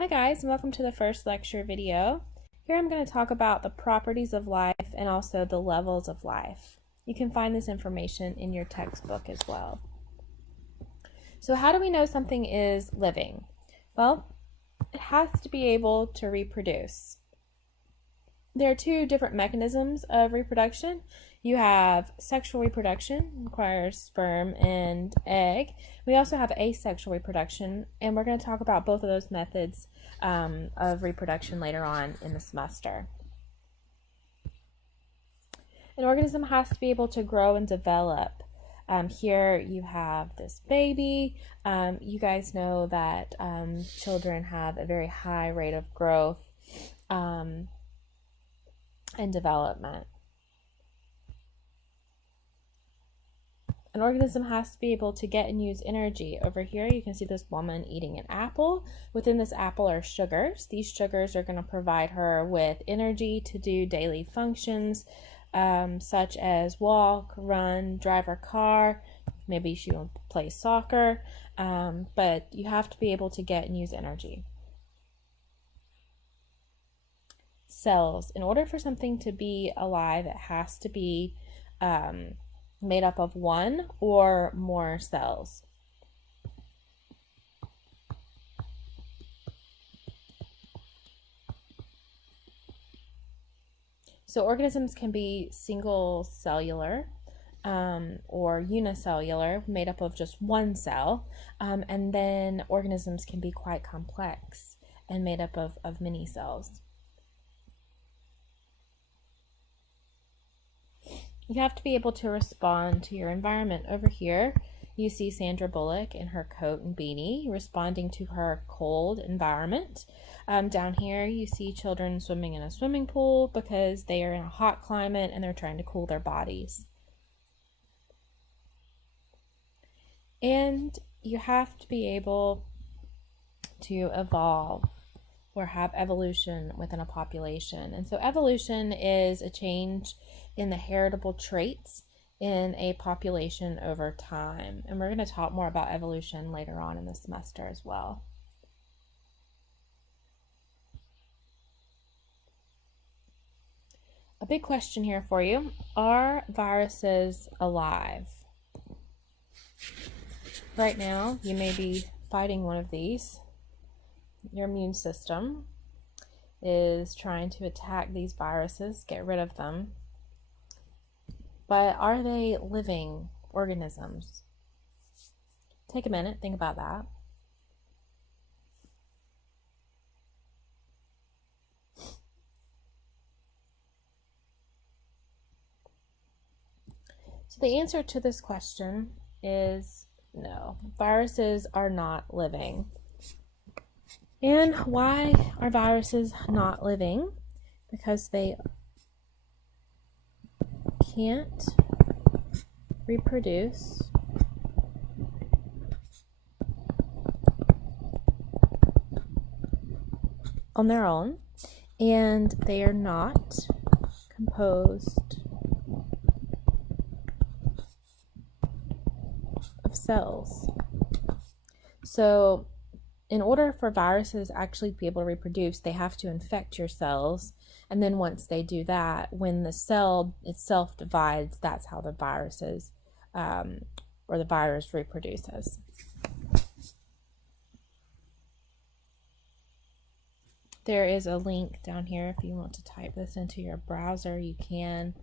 Hi guys, and welcome to the first lecture video. Here I'm going to talk about the properties of life and also the levels of life. You can find this information in your textbook as well. So how do we know something is living? Well, it has to be able to reproduce. There are two different mechanisms of reproduction. You have sexual reproduction, requires sperm and egg. We also have asexual reproduction, and we're going to talk about both of those methods of reproduction later on in the semester. An organism has to be able to grow and develop. Here you have this baby. You guys know that children have a very high rate of growth and development. An organism has to be able to get and use energy. Over here you can see this woman eating an apple. Within this apple are sugars. These sugars are going to provide her with energy to do daily functions such as walk, run, drive her car. Maybe she will play soccer, but you have to be able to get and use energy. Cells. In order for something to be alive, it has to be made up of one or more cells. So organisms can be single cellular or unicellular, made up of just one cell, and then organisms can be quite complex and made up of many cells. You have to be able to respond to your environment. Over here, you see Sandra Bullock in her coat and beanie responding to her cold environment. Down here, you see children swimming in a swimming pool because they are in a hot climate and they're trying to cool their bodies. And you have to be able to evolve or have evolution within a population. And so evolution is a change in the heritable traits in a population over time. And we're going to talk more about evolution later on in the semester as well. A big question here for you. Are viruses alive? Right now, you may be fighting one of these. Your immune system is trying to attack these viruses, get rid of them. But are they living organisms? Take a minute, think about that. So the answer to this question is no. Viruses are not living. And why are viruses not living? Because they can't reproduce on their own, and they are not composed of cells. So in order for viruses actually to be able to reproduce, they have to infect your cells. And then once they do that, when the cell itself divides, that's how the viruses or the virus reproduces. There is a link down here if you want to type this into your browser, you can,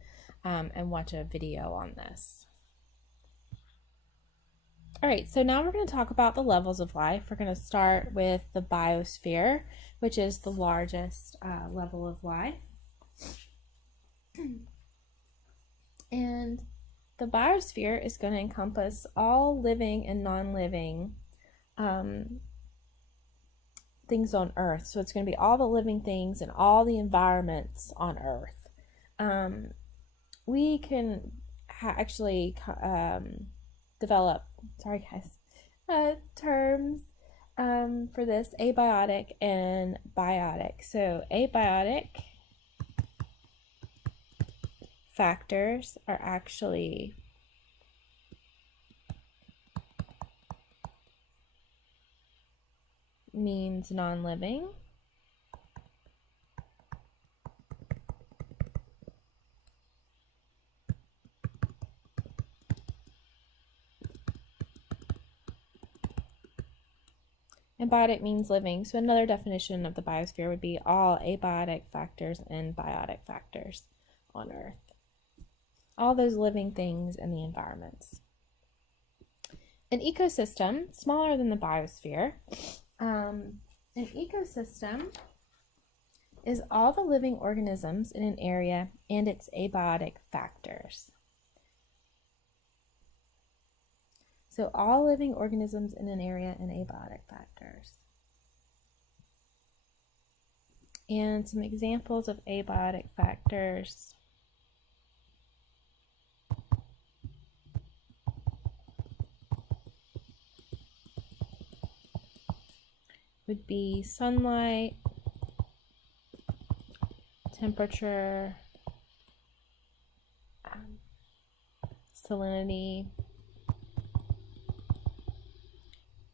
and watch a video on this. All right, so now we're going to talk about the levels of life. We're going to start with the biosphere, which is the largest level of life. And the biosphere is going to encompass all living and non-living things on Earth. So it's going to be all the living things and all the environments on Earth. We can actually develop, terms for this, abiotic and biotic. So abiotic factors are actually means non-living. And biotic means living. So another definition of the biosphere would be all abiotic factors and biotic factors on Earth. All those living things in the environments. An ecosystem, smaller than the biosphere. An ecosystem is all the living organisms in an area and its abiotic factors. So all living organisms in an area and abiotic factors. And some examples of abiotic factors would be sunlight, temperature, salinity,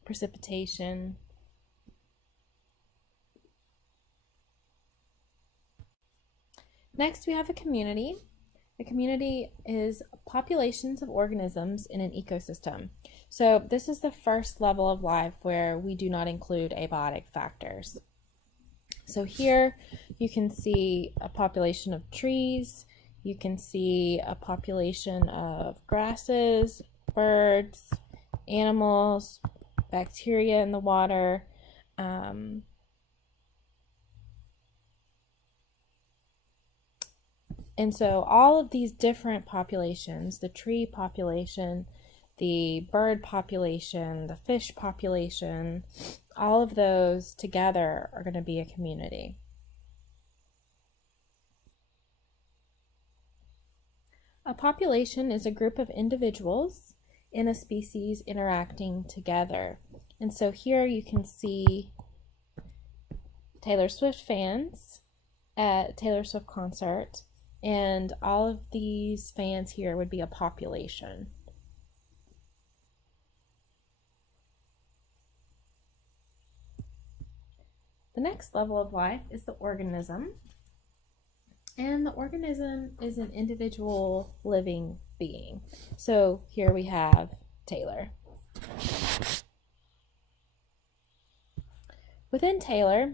precipitation. Next, we have a community. A community is populations of organisms in an ecosystem. So this is the first level of life where we do not include abiotic factors. So here you can see a population of trees, you can see a population of grasses, birds, animals, bacteria in the water, and so all of these different populations, the tree population, the bird population, the fish population, all of those together are going to be a community. A population is a group of individuals in a species interacting together. And so here you can see Taylor Swift fans at a Taylor Swift concert, and all of these fans here would be a population. The next level of life is the organism. And the organism is an individual living being. So here we have Taylor. Within Taylor,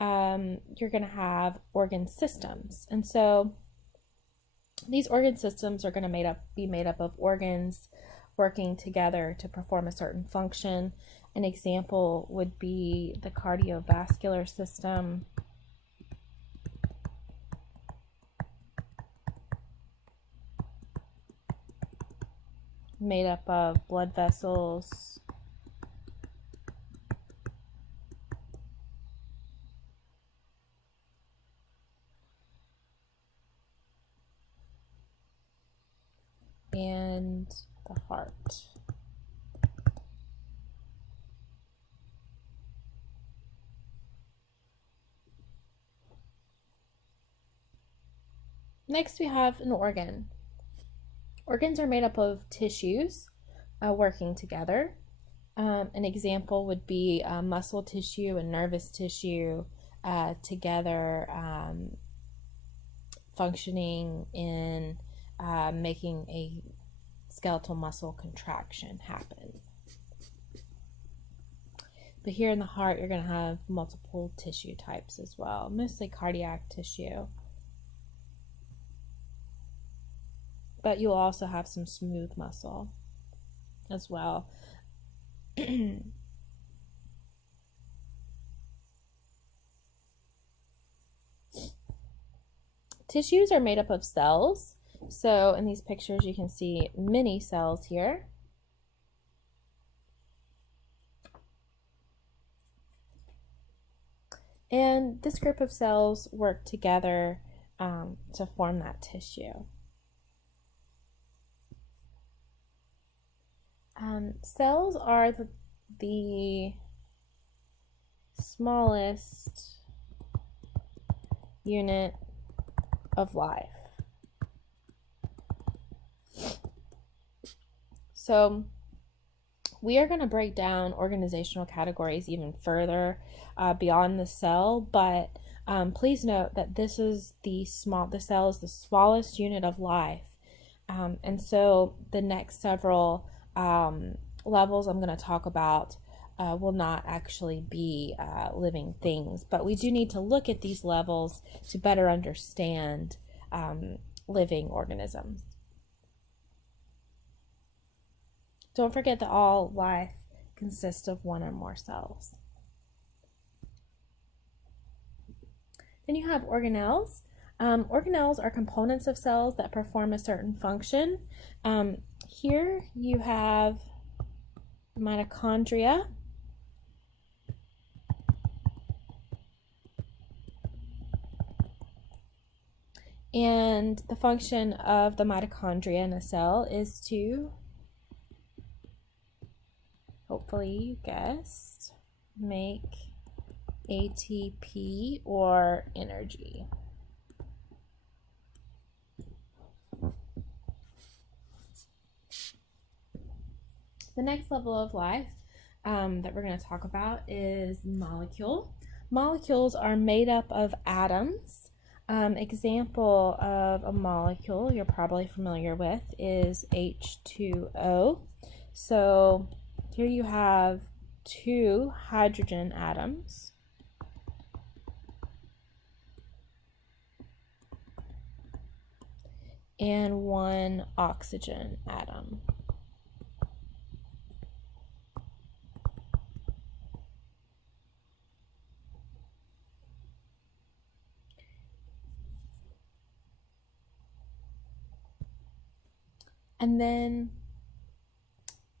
you're going to have organ systems. And so these organ systems are going to be made up of organs working together to perform a certain function. An example would be the cardiovascular system, made up of blood vessels, and the heart. Next, we have an organ. Organs are made up of tissues working together. An example would be muscle tissue and nervous tissue together functioning in making a skeletal muscle contraction happen. But here in the heart, you're going to have multiple tissue types as well, mostly cardiac tissue. But you'll also have some smooth muscle as well. Tissues are made up of cells. So in these pictures, you can see many cells here. And this group of cells work together to form that tissue. Cells are the smallest unit of life. So We are going to break down organizational categories even further beyond the cell, but please note that the cell is the smallest unit of life. And so the next several levels I'm going to talk about will not actually be living things, but we do need to look at these levels to better understand living organisms. Don't forget that all life consists of one or more cells. Then you have organelles. Organelles are components of cells that perform a certain function. Here you have mitochondria. And the function of the mitochondria in a cell is to, hopefully you guessed, make ATP or energy. The next level of life that we're going to talk about is molecule. Molecules are made up of atoms. Example of a molecule you're probably familiar with is H2O. So here you have 2 hydrogen atoms. And 1 oxygen atom. And then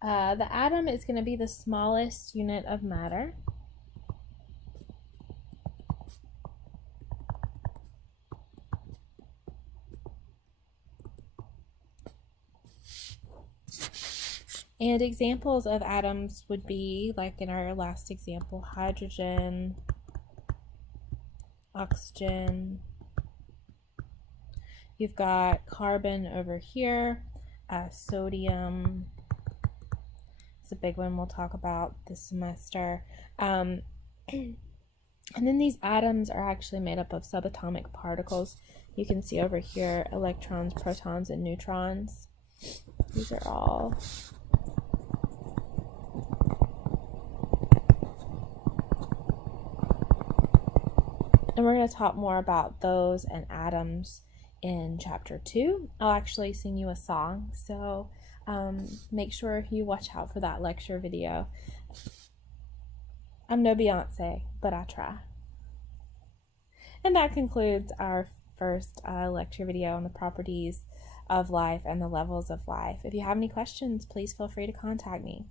the atom is going to be the smallest unit of matter. And examples of atoms would be, like in our last example, hydrogen, oxygen. You've got carbon over here, sodium. It's a big one we'll talk about this semester. And then these atoms are actually made up of subatomic particles. You can see over here electrons, protons, and neutrons. These are all and we're going to talk more about those and atoms in chapter 2. I'll actually sing you a song, so make sure you watch out for that lecture video. I'm no Beyonce, but I try. And that concludes our first lecture video on the properties of life and the levels of life. If you have any questions, please feel free to contact me.